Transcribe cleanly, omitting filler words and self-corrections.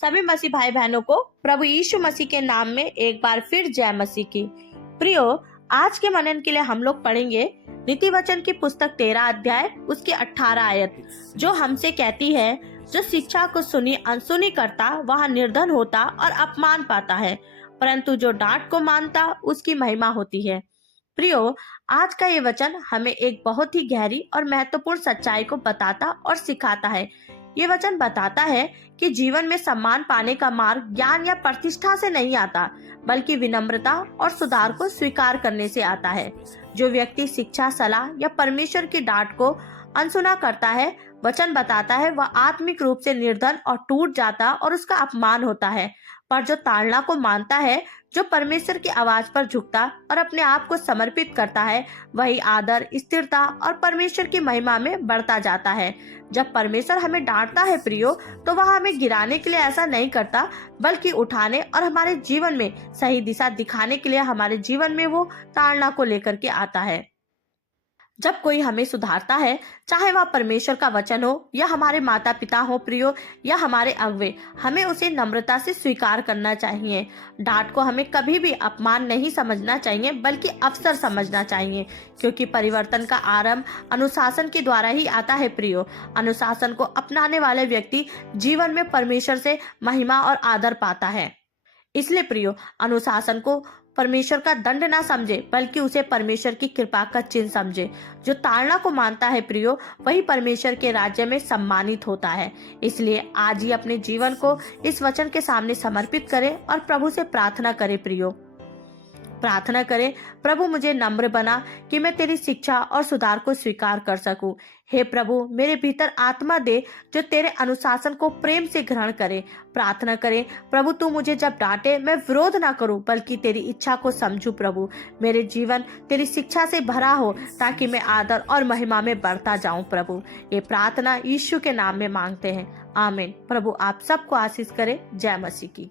सभी मसीह भाई बहनों को प्रभु यीशु मसीह के नाम में एक बार फिर जय मसीह की। प्रियो, आज के मनन के लिए हम लोग पढ़ेंगे नीति वचन की पुस्तक 13 अध्याय उसकी 18 आयत, जो हमसे कहती है, जो शिक्षा को सुनी अनसुनी करता वह निर्धन होता और अपमान पाता है, परंतु जो डांट को मानता उसकी महिमा होती है। प्रियो, आज का ये वचन हमें एक बहुत ही गहरी और महत्वपूर्ण सच्चाई को बताता और सिखाता है। ये वचन बताता है कि जीवन में सम्मान पाने का मार्ग ज्ञान या प्रतिष्ठा से नहीं आता, बल्कि विनम्रता और सुधार को स्वीकार करने से आता है। जो व्यक्ति शिक्षा, सलाह या परमेश्वर की डांट को अनसुना करता है, वचन बताता है, वह आत्मिक रूप से निर्धन और टूट जाता और उसका अपमान होता है। पर जो ताड़ना को मानता है, जो परमेश्वर की आवाज पर झुकता और अपने आप को समर्पित करता है, वही आदर, स्थिरता और परमेश्वर की महिमा में बढ़ता जाता है। जब परमेश्वर हमें डांटता है प्रियो, तो वह हमें गिराने के लिए ऐसा नहीं करता, बल्कि उठाने और हमारे जीवन में सही दिशा दिखाने के लिए हमारे जीवन में वो ताड़ना को लेकर के आता है। जब कोई हमें सुधारता है, चाहे वह परमेश्वर का वचन हो या हमारे माता पिता हो प्रियो, या हमारे अगुवे, हमें उसे नम्रता से स्वीकार करना चाहिए। डांट को हमें कभी भी अपमान नहीं समझना चाहिए, बल्कि अवसर समझना चाहिए, क्योंकि परिवर्तन का आरंभ अनुशासन के द्वारा ही आता है प्रियो। अनुशासन को अपनाने वाले व्यक्ति जीवन में परमेश्वर से महिमा और आदर पाता है। इसलिए प्रियो, अनुशासन को परमेश्वर का दंड ना समझे, बल्कि उसे परमेश्वर की कृपा का चिन्ह समझे। जो ताड़ना को मानता है प्रियो, वही परमेश्वर के राज्य में सम्मानित होता है। इसलिए आज ही अपने जीवन को इस वचन के सामने समर्पित करें और प्रभु से प्रार्थना करें प्रियो। प्रार्थना करें, प्रभु मुझे नम्र बना कि मैं तेरी शिक्षा और सुधार को स्वीकार कर सकूं। हे प्रभु, मेरे भीतर आत्मा दे जो तेरे अनुशासन को प्रेम से ग्रहण करे। प्रार्थना करें, प्रभु तू मुझे जब डांटे मैं विरोध ना करूं, बल्कि तेरी इच्छा को समझूं। प्रभु, मेरे जीवन तेरी शिक्षा से भरा हो, ताकि मैं आदर और महिमा में बढ़ता जाऊं। प्रभु, ये प्रार्थना यीशु के नाम में मांगते हैं, आमीन। प्रभु आप सबको आशीष करे। जय मसीह की।